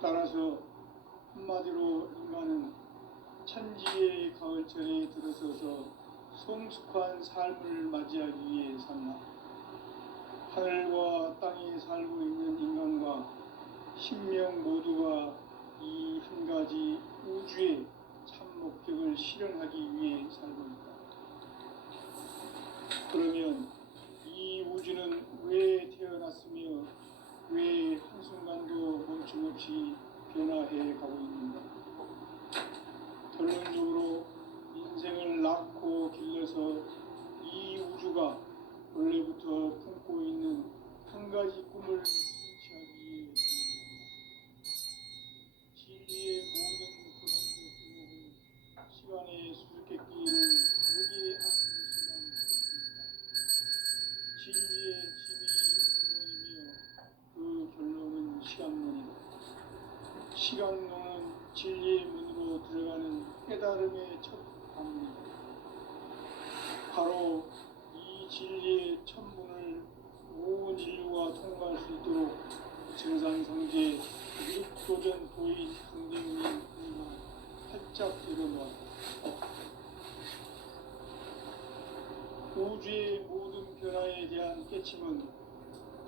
따라서 한마디로 인간은 천지의 가을철에 들어서서 성숙한 삶을 맞이하기 위해 산다. 하늘과 땅에 살고 있는 인간과 신명 모두가 이 한 가지 우주의 참 목적을 실현하기 위해 살고 있다. 그러면 이 우주는 왜 태어났으며 왜 한순간도 멈춤없이 변화해 가고 있는가? 결론적으로 인생을 낳고 길러서 이 우주가 원래부터 품고 있는 한 가지 꿈을 성취하기 위해 진리의 모든 근원적 구멍은 시간의 수수께끼를 다르게 하는 것만 있다. 진리의 힘이 근원이며 그 결론은 시간론이다. 시간론은 진리의 문으로 들어가는 깨달음의 첫 관문이다. 바로 이 진리의 첫 문을 온 인류가 통과할 수 있도록 증산성제 미륵도전 도인 강대문이 활짝 열어놓았다. 우주의 모든 변화에 대한 깨침은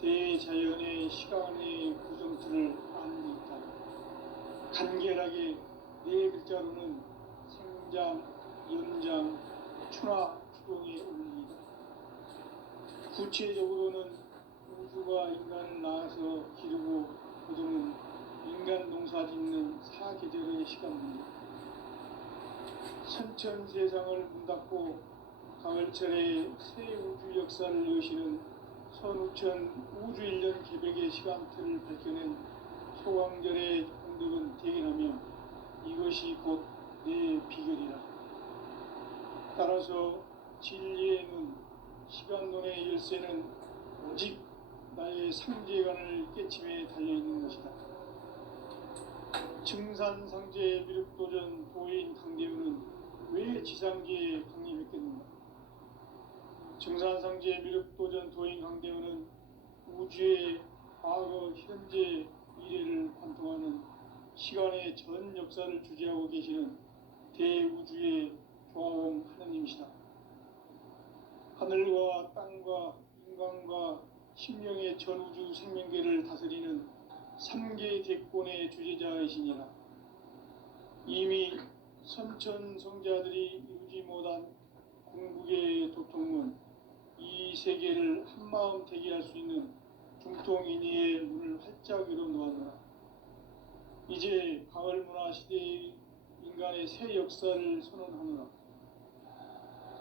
대자연의 시간의 구성틀을 아는 데 있다. 간결하게 네 글자로는 생장, 연장, 추나 추동의 원리이다. 구체적으로는 우주가 인간을 낳아서 기르고 거두는 인간 농사 짓는 사계절의 시간입니다. 선천세상을 문닫고 가을철에 새 우주 역사를 여시는 선우천 우주일년 개백의 시간틀을 밝혀낸 소강절의 공덕은 대견하며 이것이 곧 내 비결이라. 따라서 진리의 눈, 시간론의 열쇠는 오직 나의 상제관을 깨침에 달려있는 것이다. 증산상제 미륵도전 도인 강대우는 왜 지상계에 강림했겠는가? 증산상제 미륵도전 도인 강대우는 우주의 과거, 현재, 미래를 관통하는 시간의 전 역사를 주재하고 계시는 대우주의 조화원 하느님이시다. 하늘과 땅과 인간과 신명의 전우주 생명계를 다스리는 3계 대권의 주재자이시니라. 이미 선천성자들이 이루지 못한 궁극의 도통문, 이 세계를 한마음 대기할 수 있는 중통인의의 문을 활짝 열어놓았노라. 이제 가을문화 시대의 인간의 새 역사를 선언하노라.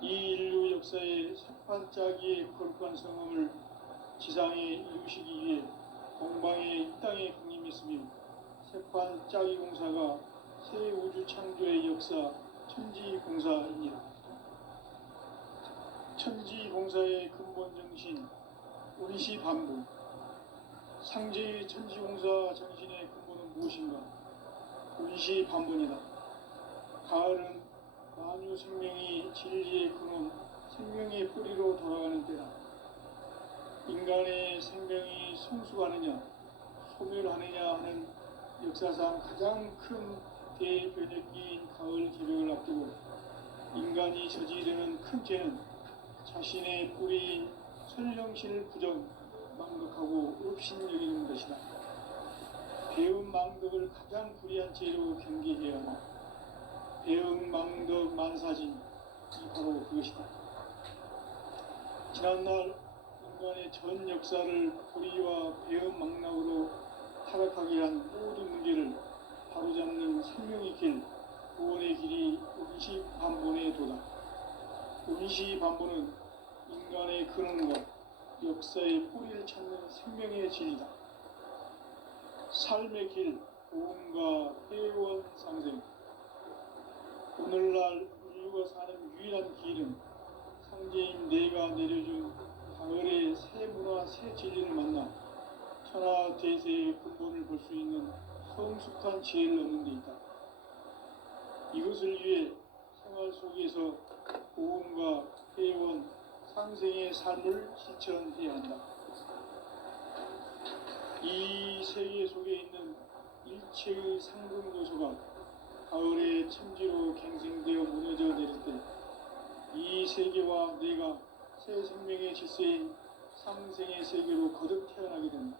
이 인류 역사의 새반짝이의 거룩한 성험을 지상에 이루시기 위해 동방의 이 땅에 강림했으며 새반짝이 공사가 새 우주 창조의 역사 천지공사입니다. 천지공사의 근본 정신 운시반부. 상제의 천지공사 정신의 근본은 무엇인가? 운시반분이다. 가을은 만유 생명이 진리의 근원, 생명의 뿌리로 돌아가는 때다. 인간의 생명이 성숙하느냐, 소멸하느냐 하는 역사상 가장 큰 대변혁기인 가을 개벽을 앞두고 인간이 저지르는 큰 죄는 자신의 뿌리인 설령신을 부정, 망덕하고 업신여기는 것이다. 배운 망덕을 가장 불의한 죄로 경계해야 한다. 배은 망덕 만사진, 이 바로 그것이다. 지난날 인간의 전 역사를 불의와 배은 망락으로 타락하게 한 모든 문제를 바로잡는 생명의 길, 구원의 길이 운시반본에 도다. 운시반본은 인간의 근원과 역사의 뿌리를 찾는 생명의 진리다. 삶의 길, 고음과 회원 상생. 오늘날 인류가 사는 유일한 길은 상제인 내가 내려준 가을의 새 문화, 새 진리를 만나 천하 대세의 근본을 볼 수 있는 성숙한 지혜를 얻는 데 있다. 이것을 위해 생활 속에서 고음과 회원, 상생의 삶을 실천해야 한다. 이 세계 속에 있는 일체의 상금 요소가 가을의 천지로 갱생되어 무너져 내릴 때 이 세계와 내가 새 생명의 질서인 상생의 세계로 거듭 태어나게 된다.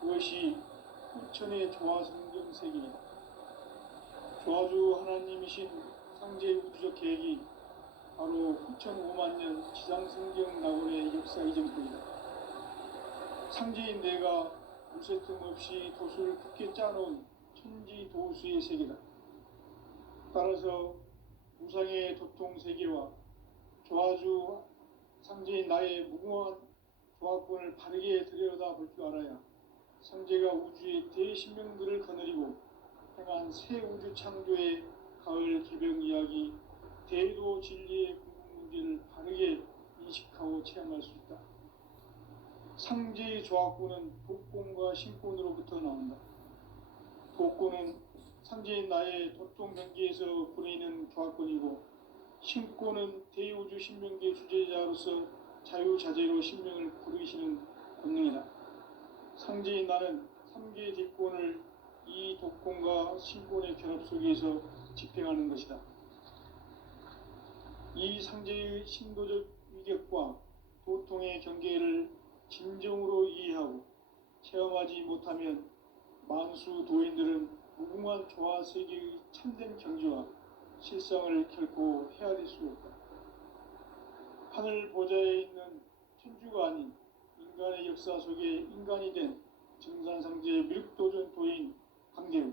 그것이 후천의 조화성경 세계이다. 조화주 하나님이신 상제 우주적 계획이 바로 후천 5만 년 지상성경 낙원의 역사 이전뿐이다. 상제인 내가 무쇠뜸 없이 도수를 굳게 짜놓은 천지 도수의 세계다. 따라서 우상의 도통 세계와 조화주 상제인 나의 무궁한 조화권을 바르게 들여다볼 줄 알아야 상제가 우주의 대신명들을 거느리고 행한 새 우주 창조의 가을 개벽 이야기, 대도 진리의 궁극 문제를 바르게 인식하고 체험할 수 있다. 상제의 조화권은 독권과 신권으로부터 나온다. 독권은 상제인 나의 도통 경계에서 부리는 조화권이고, 신권은 대우주 신명계 주제자로서 자유자재로 신명을 부르시는 권능이다. 상제인 나는 3개의 뒷권을 이 독권과 신권의 결합 속에서 집행하는 것이다. 이 상제의 신도적 위격과 도통의 경계를 진정으로 이해하고 체험하지 못하면 만수 도인들은 무궁한 조화 세계의 참된 경지와 실상을 결코 헤아릴 수 없다. 하늘 보좌에 있는 천주가 아닌 인간의 역사 속에 인간이 된 증산상제 미륵도전 도인 강대우,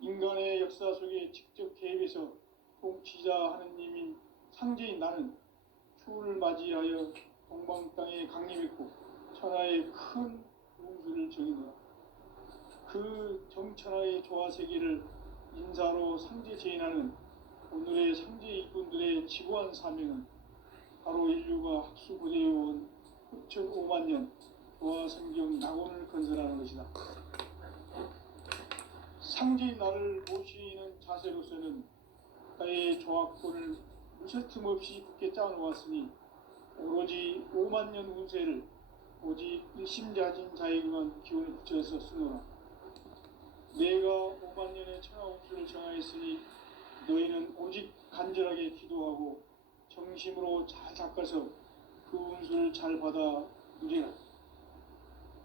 인간의 역사 속에 직접 개입해서 통치자 하느님인 상제인 나는 추운을 맞이하여 동방 땅에 강림했고 천하의 큰 운수를 정의노라. 그 정천하의 조화세계를 인사로 상제 제인하는 오늘의 상제 일꾼들의 지구한 사명은 바로 인류가 학수고대해온 후천 5만 년 조화성경 낙원을 건설하는 것이다. 상제인 나를 모시는 자세로서는 나의 조화권을 무쇠 틈 없이 굳게 짜놓았으니 오로지 5만 년 운세를 오직 일심자진 자에게만 기운을 붙여서 쓰노라. 내가 5만 년의 천하 운수를 정하였으니 너희는 오직 간절하게 기도하고 정심으로 잘 닦아서 그 운수를 잘 받아 누리라.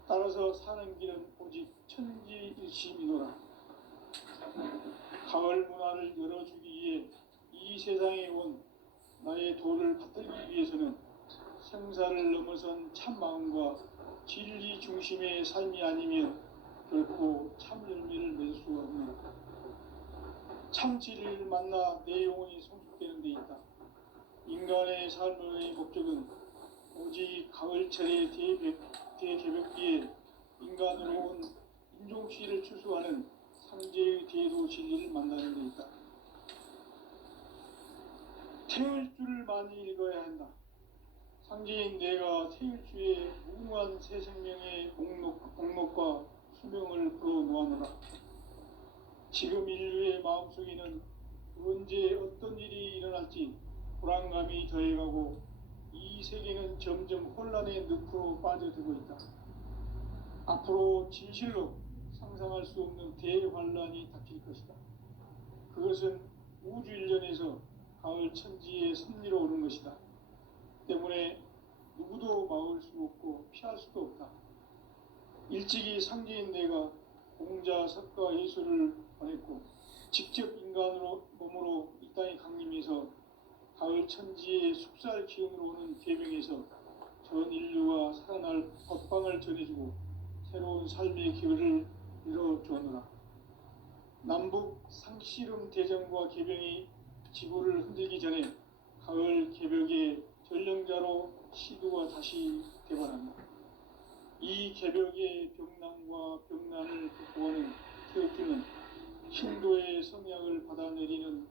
따라서 사는 길은 오직 천지일심이노라. 가을 문화를 열어주기 위해 이 세상에 온 나의 도를 받들기 위해서는 생사를 넘어선 참 마음과 진리 중심의 삶이 아니면 결코 참 열매를 맺을 수 없노라. 참 진리를 만나 내 영혼이 성숙되는 데 있다. 인간의 삶의 목적은 오직 가을철의 대개벽기에 인간으로 온 인종시를 추수하는 상제의 대도 진리를 만나는 데 있다. 태을주를 많이 읽어야 한다. 상제인 내가 태을주의 무궁한 새 생명의 목록과 수명을 풀어놓아노라. 지금 인류의 마음속에는 언제 어떤 일이 일어날지 불안감이 더해가고 이 세계는 점점 혼란의 늪으로 빠져들고 있다. 앞으로 진실로 상상할 수 없는 대환란이 닥칠 것이다. 그것은 우주 일련에서 가을 천지의 섭리로 오는 것이다. 때문에 누구도 막을 수 없고 피할 수도 없다. 일찍이 상제인 내가 공자, 석가, 예수를 보냈고 직접 인간으로 몸으로 이 땅에 강림해서 가을 천지의 숙살 기운으로 오는 계명에서 전 인류가 살아날 법방을 전해주고 새로운 삶의 기회를 이뤄주었노라. 남북 상씨름 대전과 개병이 지구를 흔들기 전에 가을 개벽의 전령자로 시두가 다시 대발한다. 이 개벽의 병난과 병난을 극복하는 태극기는 신도의 성약을 받아내리는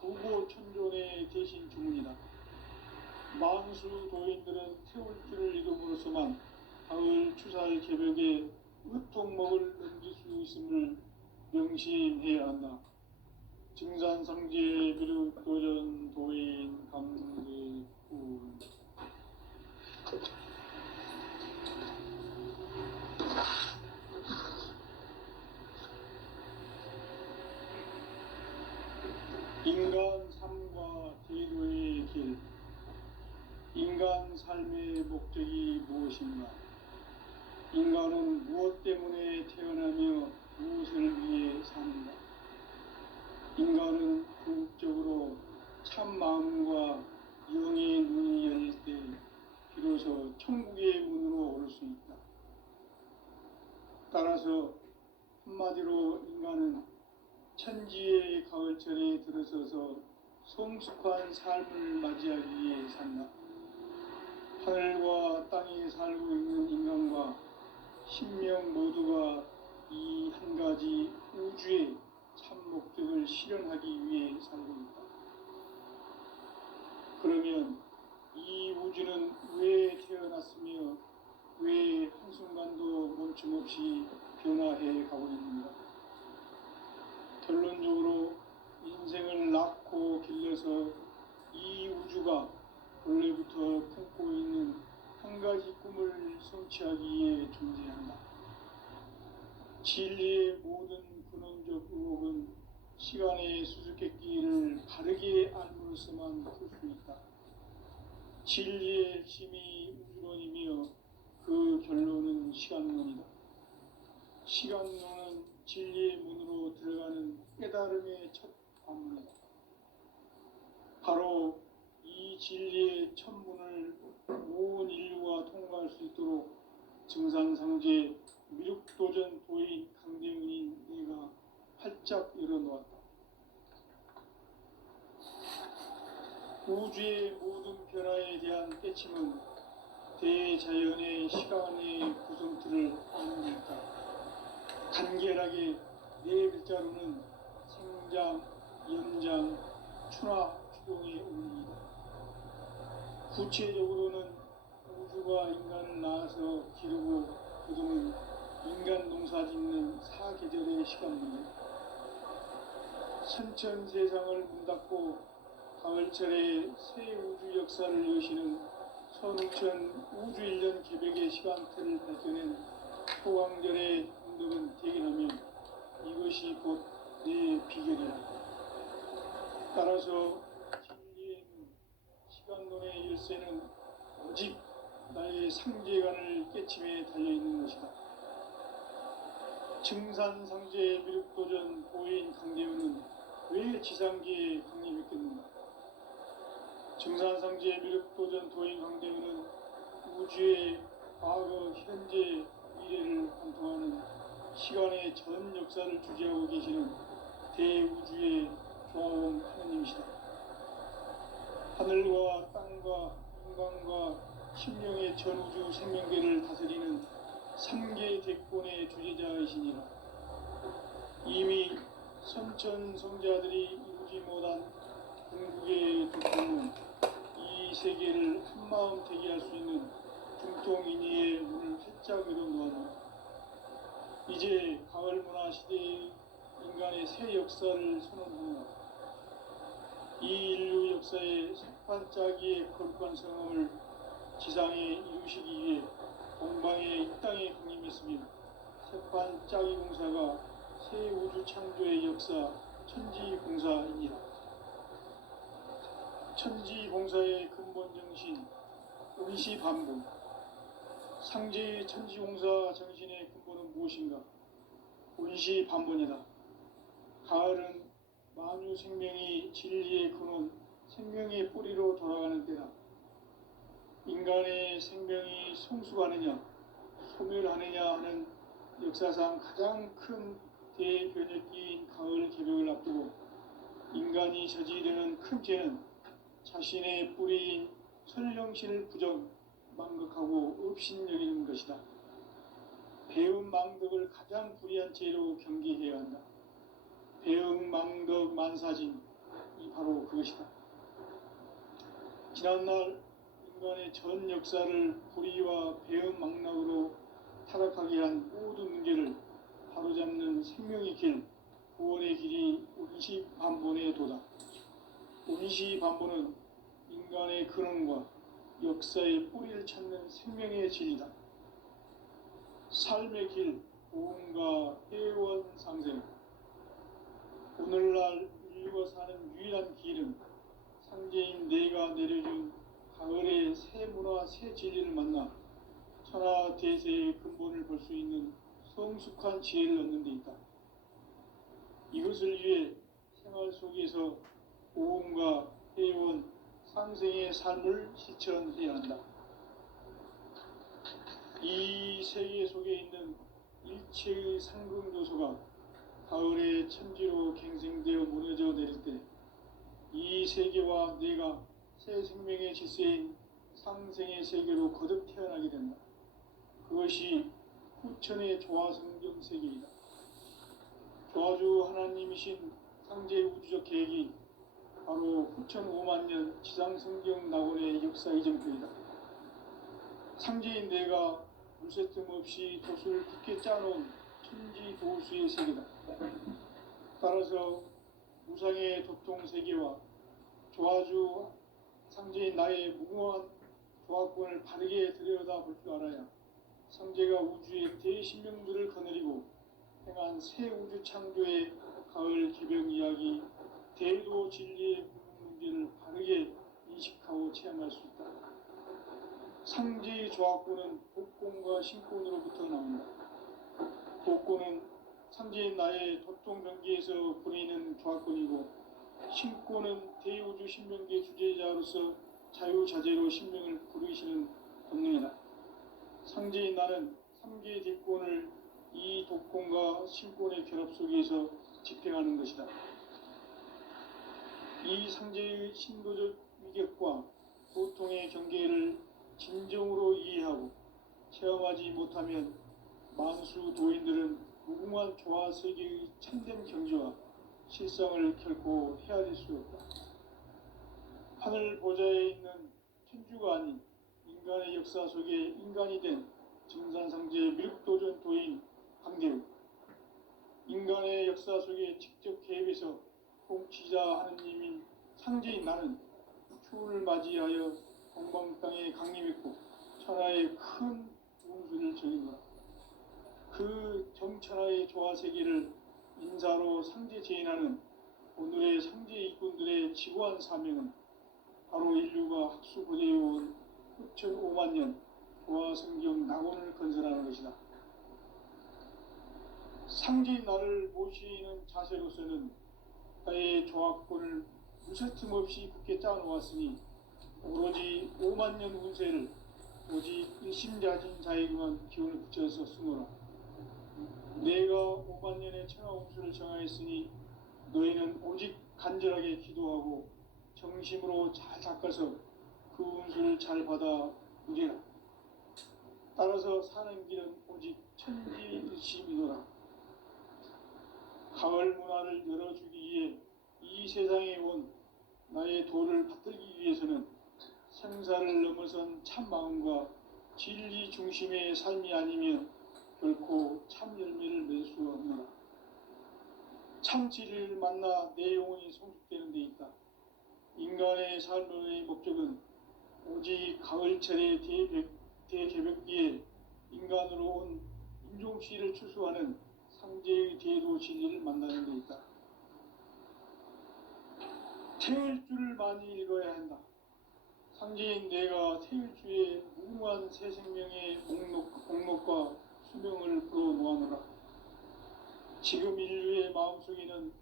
구보천존의 대신 주문이다. 만수 도인들은 태울주를 이름으로서만 가을 추살 개벽에 으통먹을 넘길 수 있음을 명심해야 한다. 증산상제 미륵도전 도인 강대군. 인간 삶과 제도의 길. 인간 삶의 목적이 무엇인가? 인간은 무엇 때문에 태어나며 무엇을 위해 사는가? 인간은 궁극적으로 참 마음과 영의 눈이 열릴 때 비로소 천국의 문으로 오를 수 있다. 따라서 한마디로 인간은 천지의 가을철에 들어서서 성숙한 삶을 맞이하기 위해 산다. 하늘과 땅에 살고 있는 인간과 신명 모두가 이 한 가지 우주의 참 목적을 실현하기 위해 살고 있다. 그러면 이 우주는 왜 태어났으며 왜 한순간도 멈춤없이 변화해 가고 있는가? 결론적으로 인생을 낳고 길러서 이 우주가 원래부터 품고 있는 한 가지 꿈을 성취하기 위해 존재한다. 진리의 모든 근원적 의혹은 시간의 수수께끼를 바르게 알므로써만 풀 수 있다. 진리의 핵심이 우주론이며 그 결론은 시간론이다. 시간론은 진리의 문으로 들어가는 깨달음의 첫 관문이다. 바로 이 진리의 첫 문을 온 인류가 통과할 수 있도록 증산상제 미륵도전 도인 강대문인 내가 활짝 열어놓았다. 우주의 모든 변화에 대한 깨침은 대자연의 시간의 구성틀을 아는 데 있다. 간결하게 네 글자로는 생장, 연장, 추나 추동의 원리이다. 구체적으로는 우주가 인간을 낳아서 기르고 거두는 인간 농사 짓는 사계절의 시간문이다. 선천 세상을 문 닫고 가을철에 새 우주 역사를 여시는 선우천 우주일년 개백의 시간틀을 밝혀낸 소강절의 운동은 대견하며 이것이 곧 내 비결이다. 따라서 진리의 문, 시간론의 열쇠는 오직 나의 상제관을 깨침에 달려있는 것이다. 증산상제 미륵도전 보인 강대훈은 왜 지상계에 강림했겠는가? 증산상제 미륵도전 도인 강대훈은 우주의 과거, 현재, 미래를 관통하는 시간의 전 역사를 주재하고 계시는 대우주의 조화원 하느님이시다. 하늘과 땅과 인간과 신령의 전우주 생명계를 다스리는 3개 대권의 주제자이시니라. 이미 선천성자들이 이루지 못한 궁극의 도통은 이 세계를 한마음 되게 할 수 있는 중통인의의 문을 활짝 열어놓았다. 이제 가을문화 시대의 인간의 새 역사를 선언합니다. 이 인류 역사의 색반짜기의 거룩한 성험을 지상에 이루시기 위해 동방의 이 땅에 강림했으며 색반짜기 공사가 새 우주 창조의 역사 천지공사입니다. 천지공사의 근본 정신 운시반복. 상제의 천지공사 정신의 근본은 무엇인가? 운시반복이다. 가을은 만유 생명이 진리의 근원, 생명의 뿌리로 돌아가는 때다. 인간의 생명이 성숙하느냐, 소멸하느냐 하는 역사상 가장 큰 대변혁기인 가을 개벽을 앞두고 인간이 저지르는 큰 죄는 자신의 뿌리인 설령신을 부정, 망극하고 업신여기는 것이다. 배음 망덕을 가장 불의한 죄로 경계해야 한다. 배음 망덕 만사진, 이 바로 그것이다. 지난날 인간의 전 역사를 불의와 배음 망락으로 타락하게 한 모든 문제를 바로잡는 생명의 길, 구원의 길이 운시반본의 도다. 운시반본은 인간의 근원과 역사의 뿌리를 찾는 생명의 진리다. 삶의 길, 보험과 회원상생. 오늘날 인류가 사는 유일한 내가 내려준 가을의 새 문화 새 진리를 만나 천하 대세의 근본을 볼 수 있는 성숙한 지혜를 얻는 데 있다. 이것을 위해 생활 속에서 고음과 해온 상생의 삶을 실천해야 한다. 이 세계 속에 있는 일체의 상금 요소가 가을의 천지로 갱생되어 무너져 내릴 때 이 세계와 내가 새 생명의 질서인 상생의 세계로 거듭 태어나게 된다. 그것이 후천의 조화성경 세계이다. 조화주 하나님이신 상제 우주적 계획이 바로 후천 5만 년 지상성경 낙원의 역사 이전편이다. 상제인 내가 물새 틈 없이 돛을 굳게 짜놓은 천지 도수의 세계다. 따라서 무상의 도통 세계와 조화주 상제인 나의 무궁한 조화권을 바르게 들여다볼 줄 알아야 상제가 우주의 대신명들을 거느리고 행한 새 우주 창조의 가을 개벽 이야기, 대도 진리의 문제를 바르게 인식하고 체험할 수 있다. 상제의 조화권은 복권과 신권으로부터 나온다. 복권은 상제인 나의 도통 경계에서 보내는 조화권이고, 신권은 대우주 신명계 주제자로서 자유자재로 신명을 부르시는 본능이다. 상제인 나는 3개의 뒷권을 이 독권과 신권의 결합 속에서 집행하는 것이다. 이 상제의 신도적 위격과 보통의 경계를 진정으로 이해하고 체험하지 못하면 만수 도인들은 무궁한 조화 세계의 참된 경지와 실상을 결코 헤아릴 수 없다. 하늘 보좌에 있는 천주가 아닌 인간의 역사 속에 인간이 된 증산상제 미륵도전 도인 강대우, 인간의 역사 속에 직접 개입해서 통치자 하느님인 상제인 나는 추운을 맞이하여 동방 땅에 강림했고 천하의 큰 운수를 정인노라. 그 정천하의 조화 세계를 인사로 상제 제인하는 오늘의 상제 일꾼들의 지구한 사명은 바로 인류가 학수고대해온 후천 5만 년 조화 성경 낙원을 건설하는 것이다. 상제인 나를 모시는 자세로서는 나의 조화권을 무쇠틈 없이 굳게 짜놓았으니 오로지 5만 년 운세를 오직 일심자진 자에게만 기운을 붙여서 쓰노라. 내가 5만 년의 천하 운수를 정하였으니 너희는 오직 간절하게 기도하고 정심으로 잘 닦아서 그 운수를 잘 받아 누리라. 따라서 사는 길은 오직 천지일심이노라. 가을 문화를 열어주기 위해 이 세상에 온 나의 도를 받들기 위해서는 생사를 넘어선 참 마음과 진리 중심의 삶이 아니면 결코 참 열매를 맺을 수 없노라. 참 진리를 만나 내 영혼이 성숙되는 데 있다. 인간의 삶의 목적은 오직 가을철의 대개벽기에 인간으로 온 인종씨를 추수하는 상제의 대도 진리를 만나는 데 있다. 태일주를 많이 읽어야 한다. 상제인 내가 태일주의 무궁한 새 생명의 목록과 수명을 불어놓아노라. 지금 인류의 마음속에는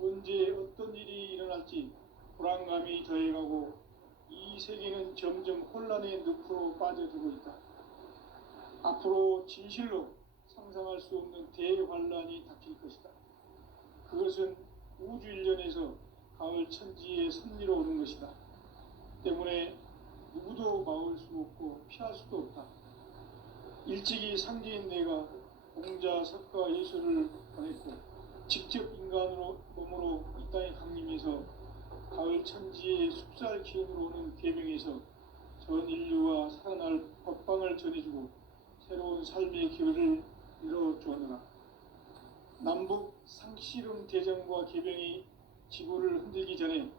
언제 어떤 일이 일어날지 불안감이 더해가고 이 세계는 점점 혼란의 늪으로 빠져들고 있다. 앞으로 진실로 상상할 수 없는 대환란이 닥칠 것이다. 그것은 우주 일련에서 가을 천지의 섭리로 오는 것이다. 때문에 누구도 막을 수 없고 피할 수도 없다. 일찍이 상제인 내가 공자, 석가, 예수를 보냈고 직접 인간으로 몸으로 이 땅에 강림해서 가을 천지의 숲살 기운으로 오는 계명에서 전 인류와 살아날 법방을 전해주고 새로운 삶의 기회를 이뤄주었노라. 남북 상씨름 대전과 개병이 지구를 흔들기 전에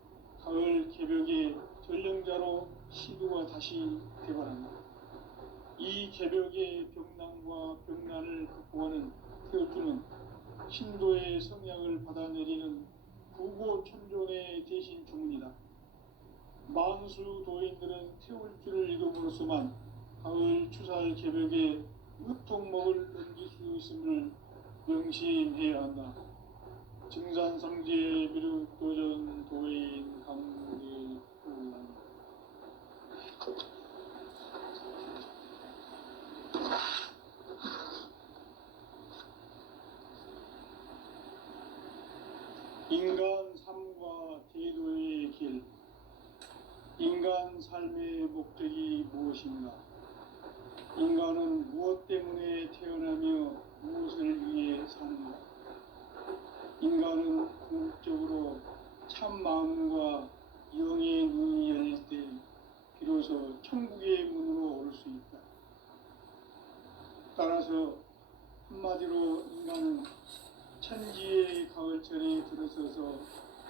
가을 개벽의 전령자로 시도가 다시 되발한다. 이 개벽의 병난과 병난을 극복하는 태우주는 신도의 성향을 받아내리는 구고 천존의 대신 주문이다. 만수 도인들은 태울 줄을 읽음으로써만 가을 추살 개벽에 으통목을 넘길 수 있음을 명심해야 한다. 증산상제 미륵도전 도인 강대우. 인간 삶과 제도의 길. 인간 삶의 목적이 무엇인가? 인간은 무엇 때문에 태어나며 무엇을 위해 사는가? 인간은 궁극적으로 참 마음과 영의 눈이 열릴 때 비로소 천국의 문으로 올 수 있다. 따라서 한마디로 인간은 천지의 가을철에 들어서서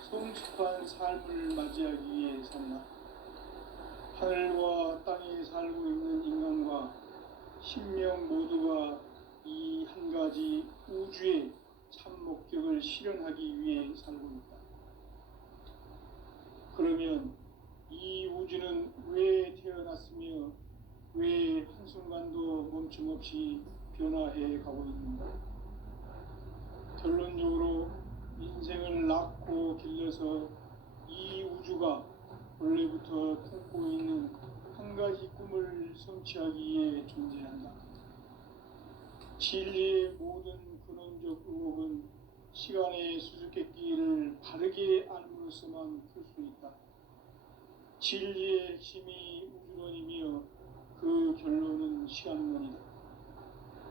성숙한 삶을 맞이하기 위해 산다. 하늘과 땅에 살고 있는 인간과 신명 모두가 이 한 가지 우주의 참 목적을 실현하기 위해 살고 있다. 그러면 이 우주는 왜 태어났으며 왜 한순간도 멈춤없이 변화해 가고 있는가? 결론적으로 인생을 낳고 길러서 이 우주가 원래부터 품고 있는 한 가지 꿈을 성취하기 위해 존재한다. 진리의 모든 근원적 의혹은 시간의 수수께끼를 바르게 알므로써만 풀 수 있다. 진리의 핵심이 우주론이며 그 결론은 시간론이다.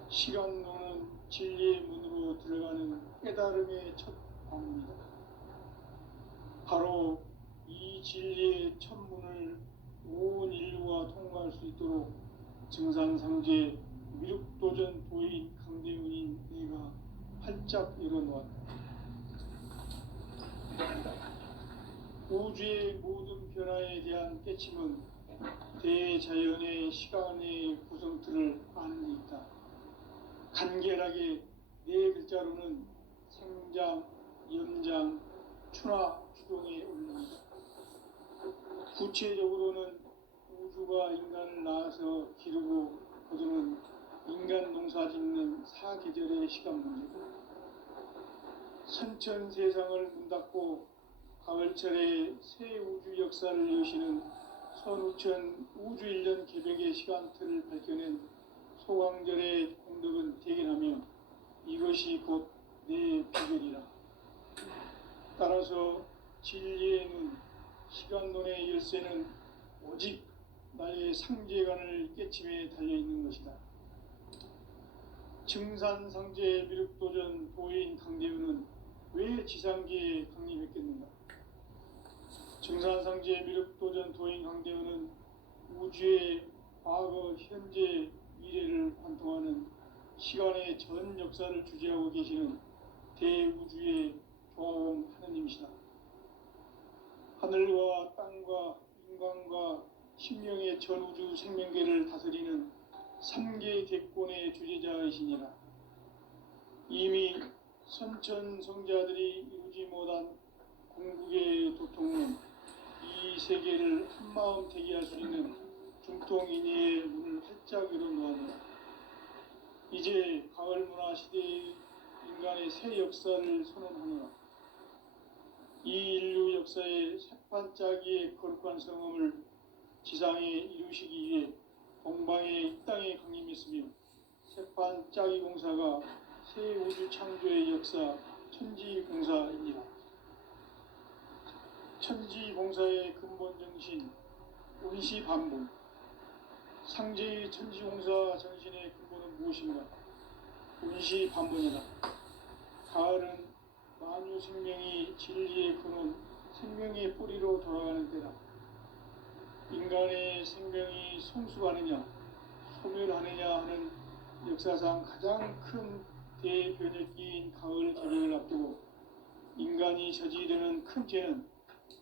시간론은 진리의 문으로 들어가는 깨달음의 첫 방문이다. 바로 이 진리의 첫 문을 온 인류가 통과할 수 있도록 증산상제 미륵도전 도인 강대훈인 내가 활짝 열어놓았다. 우주의 모든 변화에 대한 깨침은 대자연의 시간의 구성틀을 아는 데 있다. 간결하게 네 글자로는 생장, 연장, 추나 추동에 올립니다. 구체적으로는 우주가 인간을 낳아서 기르고 거두는 인간 농사 짓는 사계절의 시간 문제고, 선천 세상을 문 닫고 가을철에 새 우주 역사를 여시는 선우천 우주 1년 개벽의 시간틀을 밝혀낸 소강절의 공덕은 대견하며 이것이 곧 내 비결이라. 따라서 진리의 눈, 시간론의 열쇠는 오직 나의 상제관을 깨침에 달려있는 것이다. 증산상제 미륵도전 도인 강대훈은 왜 지상계에 강림했겠는가? 증산상제 미륵도전 도인 강대훈은 우주의 과거, 현재, 미래를 관통하는 시간의 전 역사를 주재하고 계시는 대우주의 조화원 하느님이시다. 하늘과 땅과 인간과 신명의 전우주 생명계를 다스리는 3계 대권의 주재자이시니라. 이미 선천성자들이 이루지 못한 궁극의 도통은 이 세계를 한마음 대기할 수 있는 중통인의의 문을 활짝 열어놓았다. 이제 가을 문화 시대의 인간의 새 역사를 선언하노라. 이 인류 역사의 새반짝이의 거룩한 성음을 지상에 이루시기 위해 동방의 이 땅에 강림했으며, 새반짝이 공사가 새 우주 창조의 역사 천지공사입니다. 천지공사의 근본 정신 운시반복. 상제의 천지공사 정신의 근본은 무엇인가? 운시반복이다. 가을은 만유 생명이 진리의 근원, 생명의 뿌리로 돌아가는 때다. 인간의 생명이 성숙하느냐, 소멸하느냐 하는 역사상 가장 큰 대변혁기인 가을 개벽을 앞두고 인간이 저지르는 큰 죄는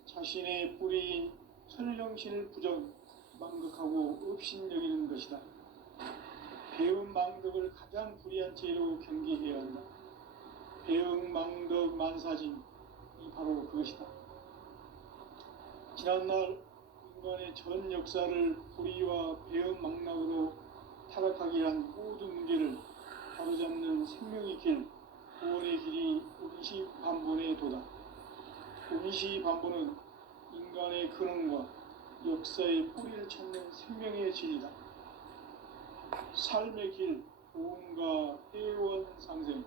자신의 뿌리인 설령신을 부정, 망극하고 업신여기는 것이다. 배움 망덕을 가장 불의한 죄로 경계해야 한다. 배움 망덕 만사진, 이 바로 그것이다. 지난날 인간의 전 역사를 불의와 배은망락으로 타락하게 한 모든 문제를 바로잡는 생명의 길, 구원의 길이 운시반본의 도다. 운시반본은 인간의 근원과 역사의 뿌리를 찾는 생명의 진리다. 삶의 길, 보험과 회원 상생.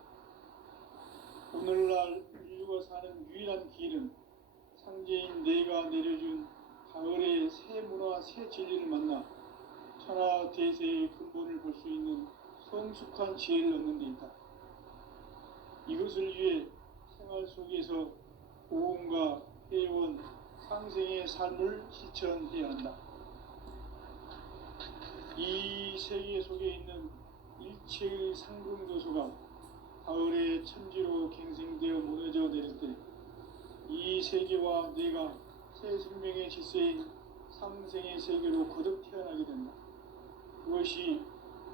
오늘날 인류가 사는 유일한 길은 상제인 내가 내려준 가을의 새 문화, 새 진리를 만나 천하 대세의 근본을 볼 수 있는 성숙한 지혜를 얻는 데 있다. 이것을 위해 생활 속에서 보험과 회원, 상생의 삶을 실천해야 한다. 이 세계 속에 있는 일체의 상승조소가 가을의 천지로 갱생되어 무너져 내릴 때 이 세계와 내가 새 생명의 질서인 상생의 세계로 거듭 태어나게 된다. 그것이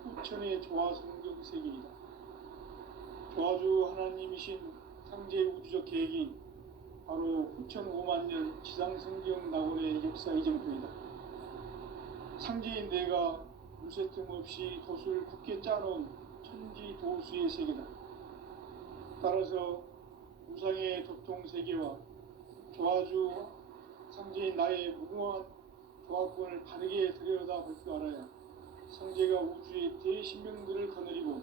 후천의 조화성경 세계이다. 조화주 하나님이신 상제 우주적 계획이 바로 후천 5만 년 지상성경 낙원의 역사 이정표이다. 상제인 내가 물새틈 없이 돛을 굳게 짜놓은 천지 도수의 세계다. 따라서 우상의 도통 세계와 조화주 상제인 나의 무궁한 조화권을 바르게 들여다볼 줄 알아야 상제가 우주의 대신명들을 거느리고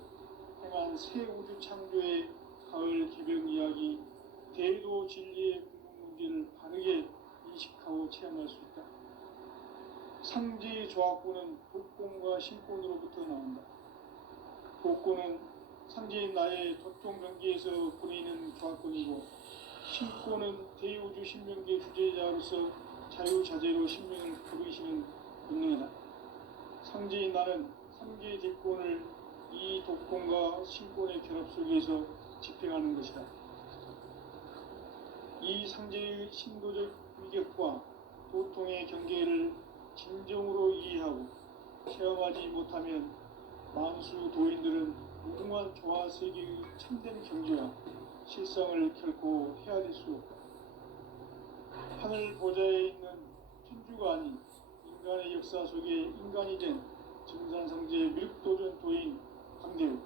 행한 새 우주 창조의 가을 개벽 이야기, 대도 진리의 궁극 문제를 바르게 인식하고 체험할 수 있다. 상제의 조화권은 복권과 신권으로부터 나온다. 복권은 상제인 나의 도통 경계에서 보내는 조화권이고, 신권은 대우주 신명계 주제자로서 자유자재로 신명을 부르시는 본능이다. 상제인 나는 상제의 대권을 이 독권과 신권의 결합 속에서 집행하는 것이다. 이 상제의 신도적 위격과 도통의 경계를 진정으로 이해하고 체험하지 못하면 만수 도인들은 무궁한 조화 세계의 참된 경지와 실상을 결코 헤아릴 수 없다. 하늘 보좌에 있는 천주가 아닌 인간의 역사 속에 인간이 된 증산상제 미륵도전 도인 강대우,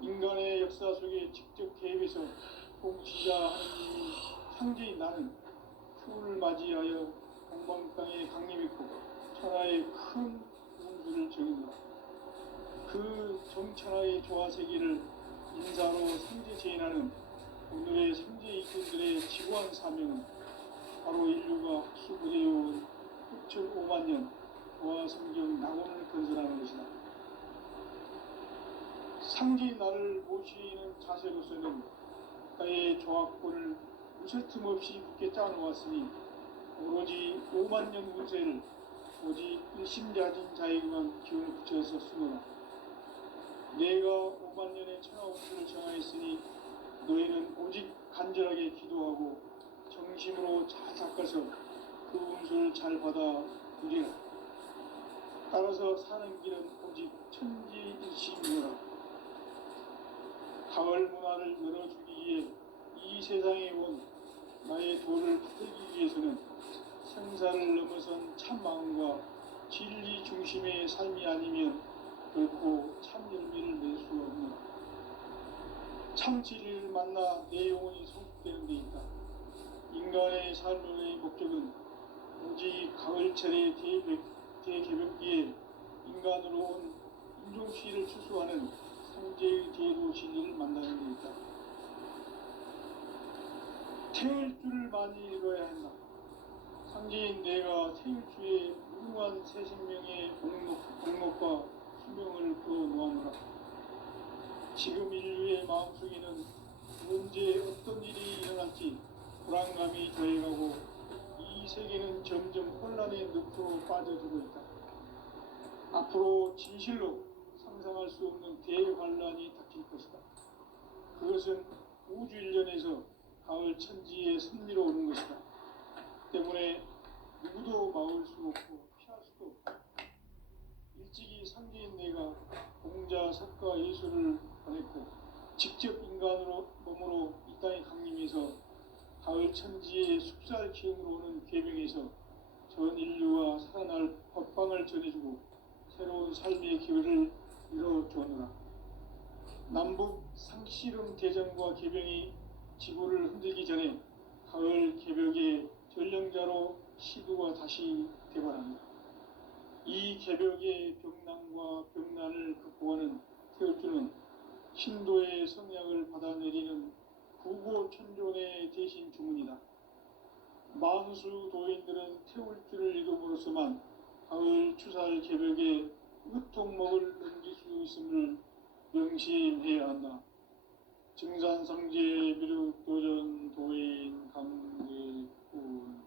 인간의 역사 속에 직접 개입해서 통치자 하느님이 상제인 나는 추운을 맞이하여 동방땅에 강림했고 천하의 큰 운수를 정했노라. 그 정천하의 조화세계를 인사로 상제 제인하는 오늘의 상제 이꾼들의 지구한 사명은 바로 인류가 학수부대해온 6,5만 년 조화성경 낙원을 건설하는 것이다. 상제인 나를 모시는 자세로서는 나의 조화권을 무쇠틈 없이 굳게 짜놓았으니 오로지 5만 년 운세를 오직 일심자진 자에게만 기운을 붙여서 쓰노라. 내가 5만 년의 천하 운수를 정하였으니 너희는 오직 간절하게 기도하고 정심으로 잘 닦아서 그 운수를 잘 받아 누리라. 따라서 사는 길은 오직 천지일심이라. 가을 문화를 열어주기 위해 이 세상에 온 나의 도를 받들기 위해서는 생사를 넘어선 참 마음과 진리 중심의 삶이 아니면 결코 참 열매를 낼 수 없노라. 참 진리를 만나 내 영혼이 성숙되는 데 있다. 인간의 삶의 목적은 오직 가을철의 대개벽기에 인간으로 온 인종시를 추수하는 상제의 대도 진리를 만나는 데 있다. 태울 줄을 많이 읽어야 한다. 상제인 내가 태울주의 무궁한 새 생명의 목록과 수명을 풀어놓아노라. 지금 인류의 마음속에는 언제 어떤 일이 일어날지 불안감이 더해가고 이 세계는 점점 혼란의 늪으로 빠져들고 있다. 앞으로 진실로 상상할 수 없는 대환란이 닥칠 것이다. 그것은 우주 일련에서 가을 천지의 섭리로 오는 것이다. 때문에 누구도 막을 수 없고 피할 수도 없다. 일찍이 상제인 내가 공자, 석가, 예수를 보냈고 직접 인간으로 몸으로 이 땅에 강림해서 가을 천지의 숲살 기운으로 오는 계명에서 전 인류와 살아날 법방을 전해주고 새로운 삶의 기회를 이뤄주었노라. 남북 상씨름 대전과 개병이 지구를 흔들기 전에 가을 개벽의 전령자로 시두가 다시 대발합니다. 이 개벽의 병난과 병난을 극복하는 태울주는 신도의 성약을 받아내리는 구고천존의 대신 주문이다. 만수 도인들은 태울주를 이름으로서만 가을 추살 개벽에 으통목을 넘길 수 있음을 명심해야 한다. 증산상제 미륵도전 도인 강대군.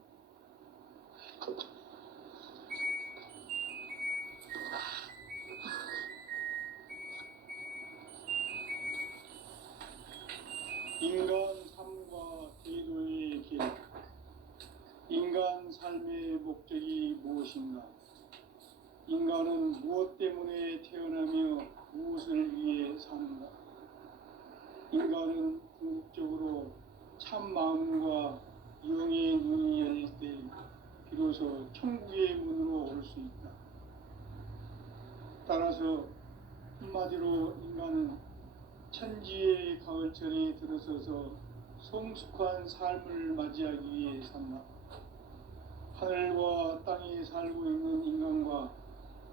인간 삶과 제도의 길. 인간 삶의 목적이 무엇인가? 인간은 무엇 때문에 태어나며 무엇을 위해 사는가? 인간은 궁극적으로 참 마음과 영의 눈이 열릴 때 비로소 천국의 문으로 올 수 있다. 따라서 한마디로 인간은 천지의 가을철에 들어서서 성숙한 삶을 맞이하기 위해 산다. 하늘과 땅에 살고 있는 인간과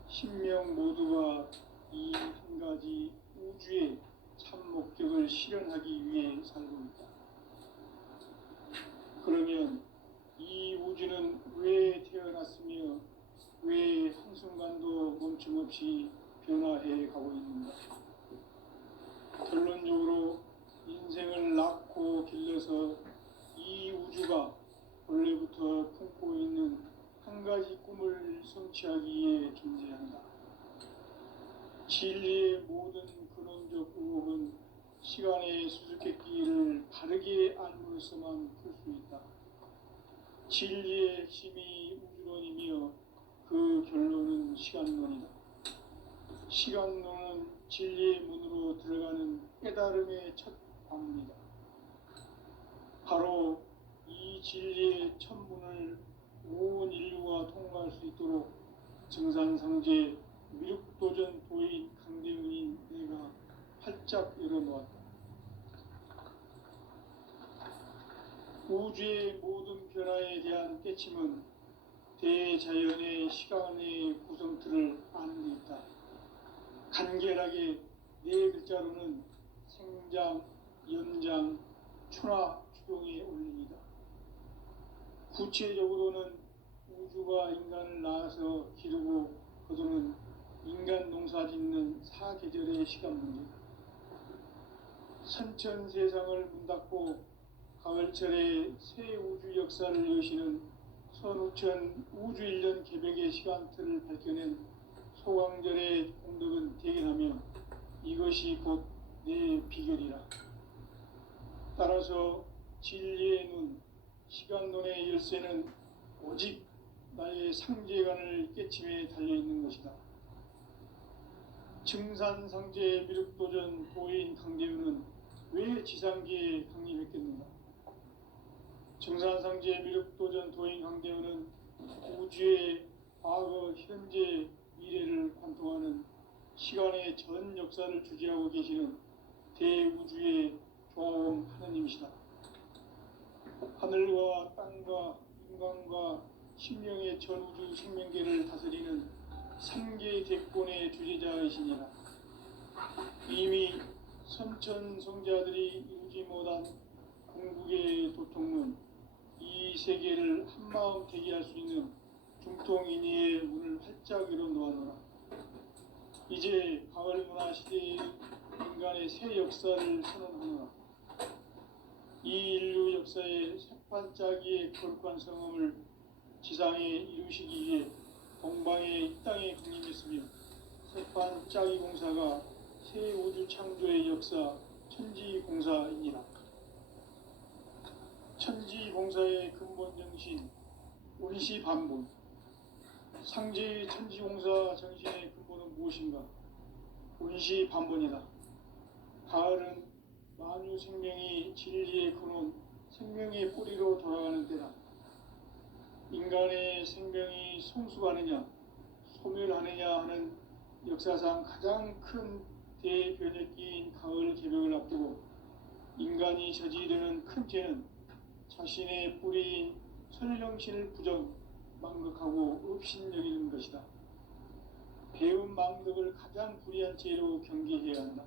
신명 모두가 이 한 가지 우주의 참 목적을 실현하기 위해 살고 있다. 그러면 이 우주는 왜 태어났으며 왜 한순간도 멈춤없이 변화해 가고 있는가? 결론적으로 인생을 낳고 길러서 이 우주가 원래부터 품고 있는 한 가지 꿈을 성취하기 위해 존재한다. 진리의 모든 근원적 의혹은 시간의 수수께끼를 바르게 알므로서만 풀 수 있다. 진리의 핵심이 우주론이며 그 결론은 시간론이다. 시간론은 진리의 문으로 들어가는 깨달음의 첫 방문이다. 바로 이 진리의 첫 문을 온 인류가 통과할 수 있도록 증산상제 미륵도전 도인 강대훈인 내가 활짝 열어놓았다. 우주의 모든 변화에 대한 깨침은 대자연의 시간의 구성틀을 아는 데 있다. 간결하게 네 글자로는 생장, 연장, 추나 추동의 원리이다. 구체적으로는 우주가 인간을 낳아서 기르고 거두는 인간 농사 짓는 사계절의 시간 문제다. 선천 세상을 문 닫고 가을철에 새 우주 역사를 여시는 선우천 우주일년 개벽의 시간틀을 밝혀낸 소강절의 공덕은 대견하며 이것이 곧 내 비결이라. 따라서 진리의 눈, 시간론의 열쇠는 오직 나의 상제관을 깨침에 달려있는 것이다. 증산상제 미륵도전 도인 강대훈은 왜 지상계에 강림했겠는가? 증산상제 미륵도전 도인 강대훈은 우주의 과거, 현재, 미래를 관통하는 시간의 전 역사를 주재하고 계시는 대우주의 조화원 하느님이시다. 하늘과 땅과 인간과 신명의 전우주 생명계를 다스리는 3개 대권의 주재자이시니라. 이미 선천성자들이 이루지 못한 궁극의 도통문, 이 세계를 한마음 되게 할 수 있는 중통인의의 문을 활짝 열어놓아노라. 이제 가을 문화 시대의 인간의 새 역사를 선언하노라. 이 인류 역사의 새반짝이의 거룩한 성음을 지상에 이루시기 위해 동방의 이 땅에 강림했으며 새반짝이 공사가 새 우주 창조의 역사 천지공사이니라. 천지공사의 근본 정신 원시반본. 상제의 천지공사 정신의 근본은 무엇인가? 원시반본이다. 가을은 만유 생명이 진리의 근원, 생명의 뿌리로 돌아가는 때다. 인간의 생명이 성숙하느냐 소멸하느냐 하는 역사상 가장 큰 대변혁기인 가을 개벽을 앞두고 인간이 저지르는 큰 죄는 자신의 뿌리인 천령신을 망각하고 업신여기는 것이다. 배은망덕을 가장 불의한 죄로 경계해야 한다.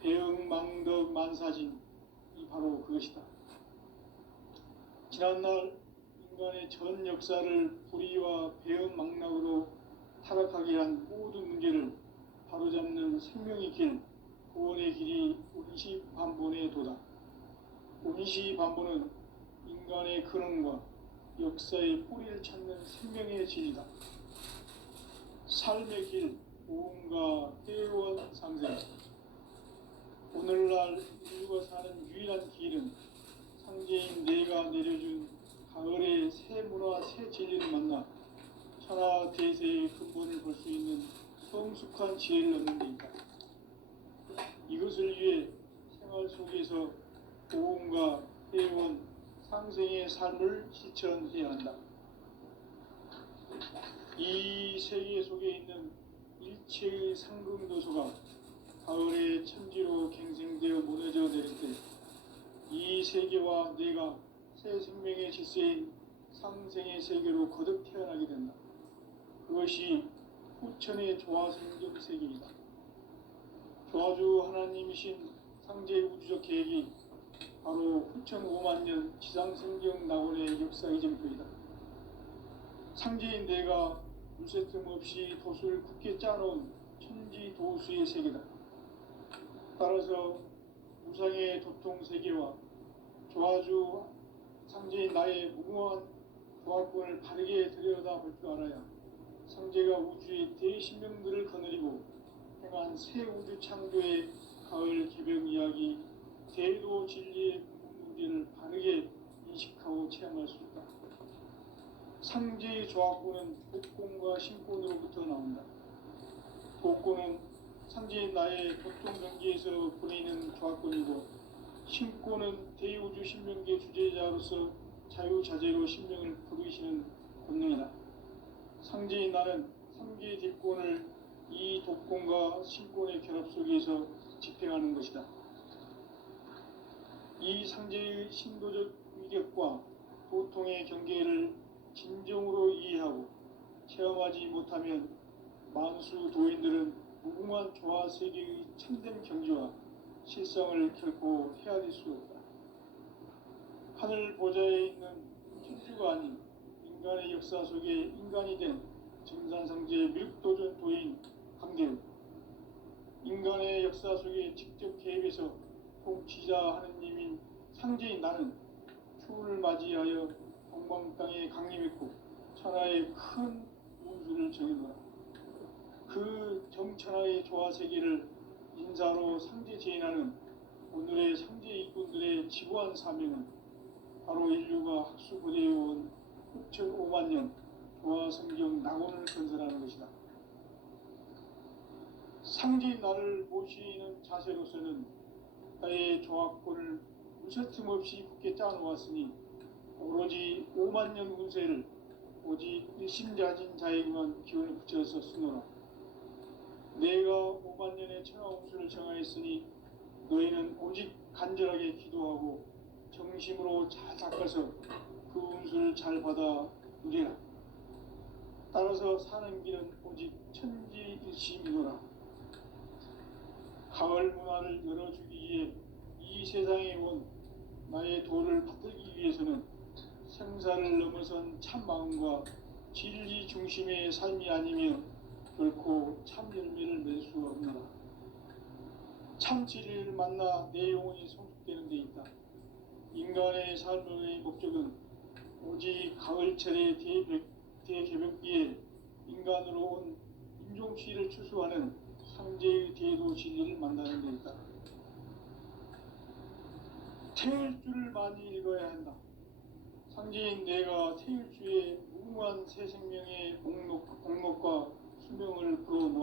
배은망덕 만사진이 바로 그것이다. 지난날 인간의 전 역사를 불의와 배은망락으로 타락하게 한 모든 문제를 바로잡는 생명의 길, 구원의 길이 운시반본의 도다. 운시반본은 인간의 근원과 역사의 뿌리를 찾는 생명의 진이다. 삶의 길, 보험과 회원 상생. 오늘날 인류가 사는 유일한 길은 상제인 내가 내려준 가을의 새 문화, 새 진리를 만나 천하 대세의 근본을 볼 수 있는 성숙한 지혜를 얻는 데 있다. 이것을 위해 생활 속에서 보험과 회원, 상생의 삶을 실천해야 한다. 이 세계 속에 있는 일체의 상금도소가 가을의 천지로 갱생되어 무너져 내릴 때 이 세계와 내가 새 생명의 질서인 상생의 세계로 거듭 태어나게 된다. 그것이 후천의 조화생경 세계이다. 조화주 하나님이신 상제의 우주적 계획이 바로 후천 5만 년 지상생경 낙원의 역사 이정표이다. 상제인 내가 물새 틈 없이 도수를 굳게 짜놓은 천지 도수의 세계다. 따라서 우상의 도통 세계와 조화주 상제인 나의 무궁한 조화권을 바르게 들여다볼 줄 알아야 상제가 우주의 대신명들을 거느리고 행한 새 우주 창조의 가을 개벽 이야기, 대도 진리의 문제를 바르게 인식하고 체험할 수 있다. 상제의 조화권은 복권과 신권으로부터 나온다. 복권은 상제인 나의 보통 경계에서 보내는 조화권이고, 신권은 대우주 신명계 주제자로서 자유자재로 신명을 부르시는 권능이다. 상제인 나는 3개의 뒷권을 이 독권과 신권의 결합 속에서 집행하는 것이다. 이 상제의 신도적 위격과 도통의 경계를 진정으로 이해하고 체험하지 못하면 만수 도인들은 무궁한 조화 세계의 참된 경지와 실상을 결코 헤아릴 수 없다. 하늘 보좌에 있는 천주가 아닌 인간의 역사 속에 인간이 된 증산상제의 밀도전 도인 강대우, 인간의 역사 속에 직접 개입해서 통치자 하느님인 상제인 나는 추운을 맞이하여 동방 땅에 강림했고 천하의 큰 운수를 정해놓아 그 정천하의 조화 세계를 인사로 상제 제인하는 오늘의 상제 일꾼들의 지구한 사명은 바로 인류가 학수부대해온 6,5만 년 조화 성경 낙원을 건설하는 것이다. 상제인 나를 모시는 자세로서는 나의 조화권을 무쇠틈 없이 굳게 짜놓았으니 오로지 5만 년 운세를 오직 일심자진 자에게만 기운을 붙여서 쓰노라. 내가 5만 년의 천하 운수를 정하였으니 너희는 오직 간절하게 기도하고 정심으로 잘 닦아서 그 운수를 잘 받아 누리라. 따라서 사는 길은 오직 천지일심이노라. 가을 문화를 열어주기 위해 이 세상에 온 나의 도를 받들기 위해서는 생사를 넘어선 참 마음과 진리 중심의 삶이 아니면 결코 참 열매를 맺을 수 없노라. 참 진리를 만나 내 영혼이 성숙되는 데 있다. 인간의 삶의 목적은 오직 가을철의 대개벽기에 인간으로 온 인종시를 추수하는 상제의 대도 진리를 만나는 데 있다. 태일주를 많이 읽어야 한다. 상제인 내가 태일주의 무궁한 새 생명의 목록과 수명을 불어놓아